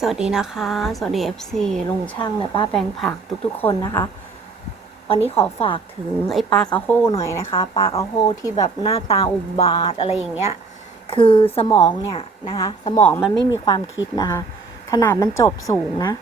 สวัสดีนะคะ สวัสดี FC ลุงช่างและป้าแปลงผักทุกๆ คนนะคะ วันนี้ขอฝากถึงไอ้ปลากระโฮหน่อยนะคะปลากระโฮที่แบบหน้าตาอุบาทอะไรอย่างเงี้ย คือสมองเนี่ยนะคะ สมองมันไม่มีความคิดนะคะ ขนาดมันจบสูงนะ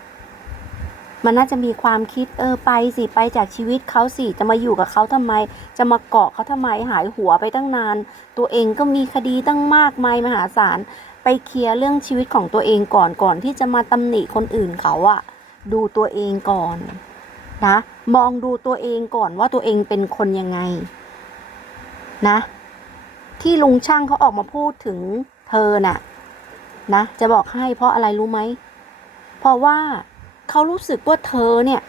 มันน่าจะมีความคิดเออไปสิไปจากชีวิตเขาสิจะมาอยู่กับเขาทำไม จะมาเกาะเขาทำไมหายหัวไปตั้งนาน ตัวเองก็มีคดีตั้งมากมายมหาศาล ไปเคลียร์เรื่องชีวิตของตัวเองก่อนก่อนที่จะมาตำหนิคนอื่นเขาอะดูตัวเองก่อนนะมองดูตัวเองก่อนว่าตัวเองเป็นคนยังไงนะ ที่ลุงช่างเขาออกมาพูดถึงเธอน่ะนะจะบอกให้เพราะอะไรรู้ไหมเพราะว่าเขารู้สึกว่าเธอเนี่ย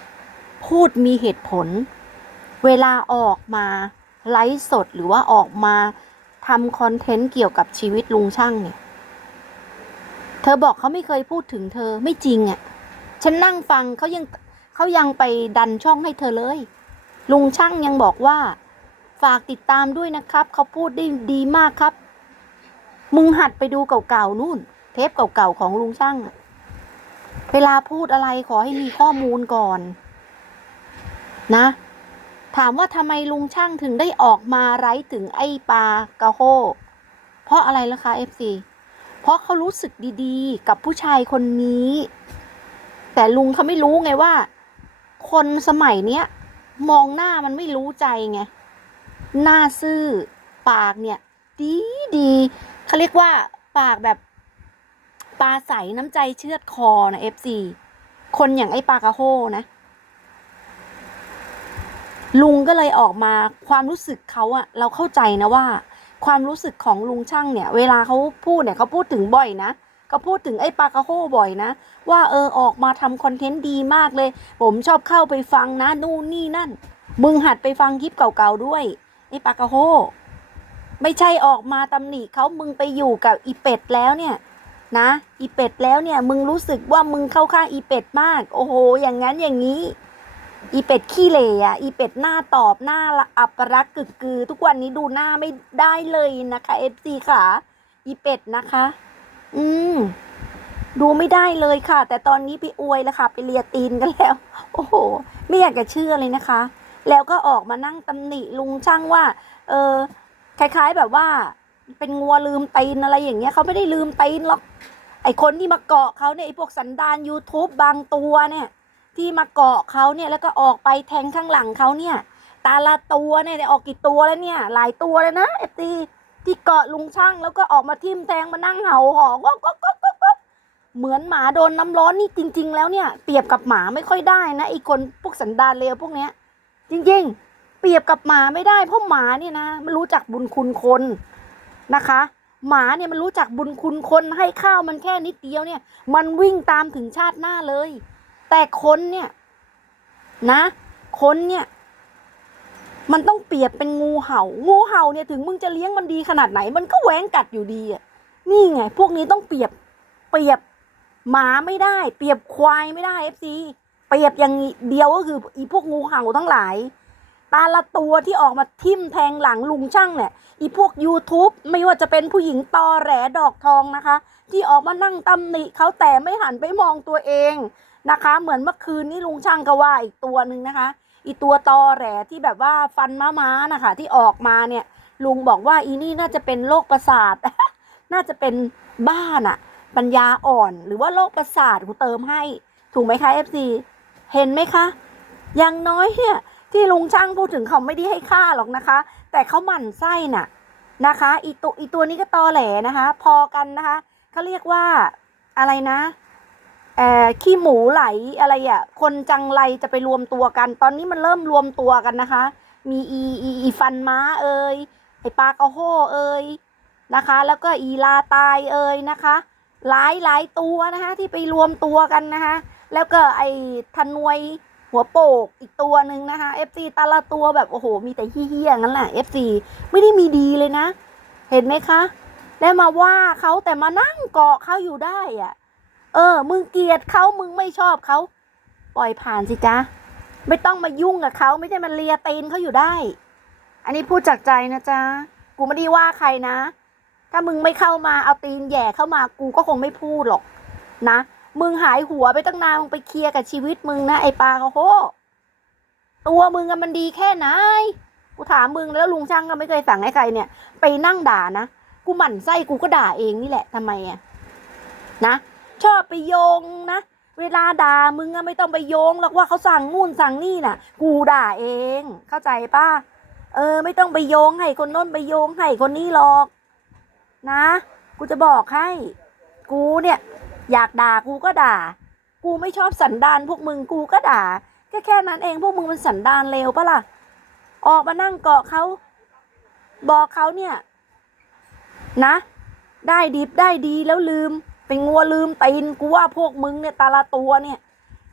พูดมีเหตุผล เวลาออกมาไลฟ์สดหรือว่าออกมาทำคอนเทนต์เกี่ยวกับชีวิตลุงช่างเนี่ย เธอบอกเขาไม่เคยพูดถึงเธอไม่จริงอะ่ะ ฉันนั่งฟังเขายังเขายังไปดันช่องให้เธอเลย ลุงช่างยังบอกว่า ฝากติดตามด้วยนะครับ เขาพูดได้ดีมากครับ มึงหัดไปดูเก่าๆนู่น เทปเก่าๆของลุงช่างอะเวลาพูดอะไรขอให้มีข้อมูลก่อน นะ ถามว่าทำไมลุงช่างถึงได้ออกมาไร้ถึงไอ้ปลากระโฮเพราะอะไรล่ะคะเอฟซี เพราะเขารู้สึกดีๆ กับผู้ชายคนนี้ แต่ลุงเขาไม่รู้ไงว่า คนสมัยเนี้ยมองหน้ามันไม่รู้ใจไง หน้าซื่อปากเนี่ย ดีดีเขาเรียกว่าปากแบบปลาใสน้ำใจเชือดคอนะเอฟซีคนอย่างไอ้ปากระโฮนะ ลุงก็เลยออกมาความรู้สึกเขาอะเราเข้าใจนะว่า ความรู้สึกของลุงช่างเนี่ย เวลาเขาพูดเนี่ยเขาพูดถึงบ่อยนะเขาพูดถึงไอ้ปากระโฮบ่อยนะ ว่าเออออกมาทำคอนเทนต์ดีมากเลย ผมชอบเข้าไปฟังนะนู่นนี่นั่น มึงหัดไปฟังคลิปเก่าๆด้วยไอ้ปากระโฮไม่ใช่ออกมาตำหนิเขามึงไปอยู่กับอีเป็ดแล้วเนี่ยนะอีเป็ดแล้วเนี่ยมึงรู้สึกว่ามึงเข้าข้างอีเป็ดมาก โอ้โห อย่างนั้นอย่างนี้ อีเป็ดขี้เหร่อะอีเป็ดหน้าตอบหน้าอัปรักกึกกือ ทุกวันนี้ดูหน้าไม่ได้เลยนะคะเอฟซีค่ะอีเป็ดนะคะ อืม ดูไม่ได้เลยค่ะ แต่ตอนนี้ไปอวยแล้วค่ะ ไปเลียตีนกันแล้ว โอ้โห ไม่อยากจะเชื่อเลยนะคะ แล้วก็ออกมานั่งตำหนิลุงช่างว่า เออคล้ายๆแบบว่า เป็นงัวลืมตีนอะไรอย่างเงี้ยเขาไม่ได้ลืมตีนหรอกไอคนที่มาเกาะเขาเนี่ยไอพวกสันดาน YouTube บางตัวเนี่ย ที่มาเกาะเขาเนี่ยแล้วก็ออกไปแทงข้างหลังเขาเนี่ยตาละตัวเนี่ยได้ออกกี่ตัวแล้วเนี่ย หลายตัวเลยนะเอฟซีที่เกาะลุงช่างแล้วก็ออกมาทิ่มแทงมานั่งเห่าหอก็ก็ก็ก็ก็เหมือนหมาโดนน้ำร้อนนี่จริง ๆ แล้วเนี่ยเปรียบกับหมาไม่ค่อยได้นะไอคนพวกสันดานเลวพวกเนี้ย จริง ๆ เปรียบกับหมาไม่ได้เพราะหมาเนี่ยนะมันรู้จักบุญคุณคนนะคะ หมาเนี่ยมันรู้จักบุญคุณคนให้ข้าวมันแค่นิดเดียวเนี่ย มันวิ่งตามถึงชาติหน้าเลย แต่คนเนี่ย นะ คนเนี่ย มันต้องเปรียบเป็นงูเห่า งูเห่าเนี่ยถึงมึงจะเลี้ยงมันดีขนาดไหน มันก็แหวงกัดอยู่ดีอะนี่ไง พวกนี้ต้องเปรียบ เปรียบหมาไม่ได้ เปรียบควายไม่ได้เอฟซีเปรียบอย่างเดียวก็คืออีพวกงูเห่าทั้งหลาย ตาละตัวที่ออกมาทิ่มแทงหลังลุงช่างเนี่ยอีพวก YouTube ไม่ว่าจะเป็นผู้หญิงตอแหลดอกทองนะคะ ที่ออกมานั่งตำหนิเขาแต่ไม่หันไปมองตัวเอง นะคะ เหมือนเมื่อคืนนี้ลุงช่างก็ว่าอีกตัวหนึ่งนะคะ อีตัวตอแหลที่แบบว่าฟันม้าม้านะคะที่ออกมาเนี่ย ลุงบอกว่าอีนี่น่าจะเป็นโรคประสาท น่าจะเป็นบ้าน่ะปัญญาอ่อน หรือว่าโรคประสาทกูเติมให้ ถูกไหมคะ FC เห็นไหมคะอย่างน้อยเนี่ยที่ลุงช่างพูดถึงเขาไม่ได้ให้ค่าหรอกนะคะ แต่เขาหมั่นไส้น่ะนะคะอีตัวอีตัวนี้ก็ตอแหลนะคะ พอกันนะคะเขาเรียกว่าอะไรนะ ขี้หมูไหลอะไรอะ คนจังไรจะไปรวมตัวกัน ตอนนี้มันเริ่มรวมตัวกันนะคะ มีอีอีอีฟันม้าเอ่ยไอปลากระโฮเอ่ยนะคะ แล้วก็อีลาตายเอ่ยนะคะหลายหลายตัวนะคะที่ไปรวมตัวกันนะคะแล้วก็ไอทนวยหัวโปกอีกตัวหนึ่งนะคะ FC ตาละตัวแบบโอ้โห มีแต่เฮี้ยๆงั้นแหละ FC ไม่ได้มีดีเลยนะ เห็นไหมคะ แล้วมาว่าเขาแต่มานั่งเกาะเขาอยู่ได้อะ เออ มึงเกลียดเขามึงไม่ชอบเขาปล่อยผ่านสิจ๊ะไม่ต้องมายุ่งกับเขาไม่ใช่มันเลียตีนเขาอยู่ได้ อันนี้พูดจากใจนะจ๊ะกูไม่ได้ว่าใครนะ ถ้ามึงไม่เข้ามาเอาตีนแย่เข้ามากูก็คงไม่พูดหรอก นะมึงหายหัวไปตั้งนานมึงไปเคลียร์กับชีวิตมึงนะไอปลากระโฮตัวมึงอะมันดีแค่ไหนกูถามมึงแล้วลุงช่างก็ไม่เคยสั่งให้ใครเนี่ย ไปนั่งด่านะ กูหมั่นไส้กูก็ด่าเองนี่แหละทำไมอะนะ ชอบไปโยงนะ เวลาด่ามึงอะไม่ต้องไปโยงหรอกว่าเขาสั่งนู่นสั่งนี่น่ะ กูด่าเอง เข้าใจป้าเออ ไม่ต้องไปโยงให้คนโน้นไปโยงให้คนนี้หรอก นะ กูจะบอกให้ กูเนี่ย อยากด่ากูก็ด่า กูไม่ชอบสันดานพวกมึงกูก็ด่าแค่แค่นั้นเองพวกมึงมันสันดานเลวปะล่ะ ออกมานั่งเกาะเขาบอกเขาเนี่ย นะ ได้ดิบได้ดีแล้วลืม เป็นงัวลืมตีนกูว่าพวกมึงเนี่ยตาละตัวเนี่ย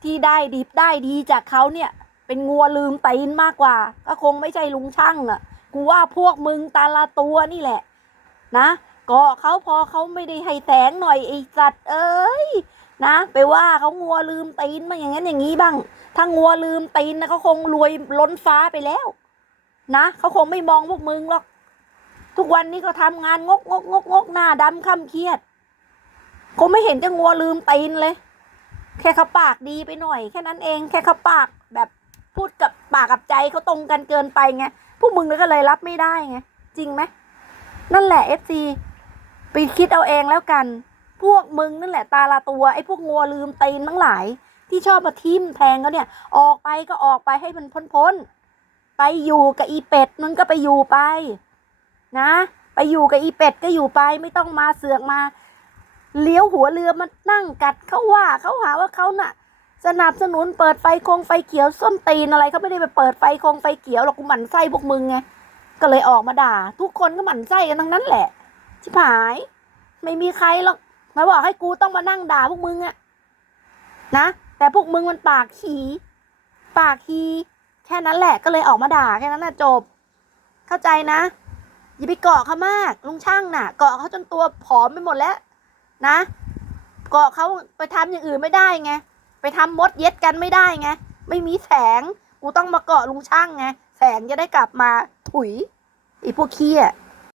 ที่ได้ดิบได้ดีจากเขาเนี่ย เป็นงัวลืมตีนมากกว่า ก็คงไม่ใช่ลุงช่างอะ่ะ กูว่าพวกมึงตาละตัวนี่แหละ นะเกาะเขาพอเขาไม่ได้ให้แสงหน่อยไอ้สัตว์เอ้ยนะไปว่าเขางัวลืมตีนมาอย่างนั้นอย่างนี้บ้าง ถ้างัวลืมตีนนะเขาคงรวยล้นฟ้าไปแล้ว นะเขาคงไม่มองพวกมึงหรอก ทุกวันนี้ก็ทำงานงกงกงกงกหน้าดำค่ำเครียด คงไม่เห็นจะงัวลืมตีนเลย แค่เขาปากดีไปหน่อย แค่นั้นเอง แค่เขาปากแบบพูดกับปากกับใจเขาตรงกันเกินไปไงพวกมึงก็เลยรับไม่ได้ไงจริงไหมนั่นแหละเอฟซีไปคิดเอาเองแล้วกัน พวกมึงนั่นแหละตาลาตัวไอ้พวกงัวลืมตีนทั้งหลาย ที่ชอบมาทิ่มแทงเขาเนี่ย ออกไปก็ออกไปให้มันพ้นๆไปอยู่กับอีเป็ดมึงก็ไปอยู่ไป นะ ไปอยู่กับอีเป็ดก็อยู่ไปไม่ต้องมาเสือกมา เลี้ยวหัวเรือมานั่งกัดเขาว่าเขาหาว่าเขาน่ะ สนับสนุนเปิดไฟคงไฟเขียวส้นตีนอะไรเขาไม่ได้ไปเปิดไฟคงไฟเขียวหรอกกูหมั่นไส้พวกมึงไงก็เลยออกมาด่า ทุกคนก็หมั่นไส้กันทั้งนั้นแหละชิบหาย ไม่มีใครหรอกมาบอกให้กูต้องมานั่งด่าพวกมึงอะนะแต่พวกมึงมันปากขีปากฮีแค่นั้นแหละก็เลยออกมาด่าแค่นั้นแหละจบ เข้าใจนะอย่าไปเกาะเขามากลุงช่างน่ะ เกาะเขาจนตัวผอมไปหมดแล้ว นะเกาะเขาไปทำอย่างอื่นไม่ได้ไงไปทำมดเย็ดกันไม่ได้ไงไม่มีแสงกูต้องมาเกาะลุงช่างไงแสงจะได้กลับมาถุยไอ้พวกขี้อะ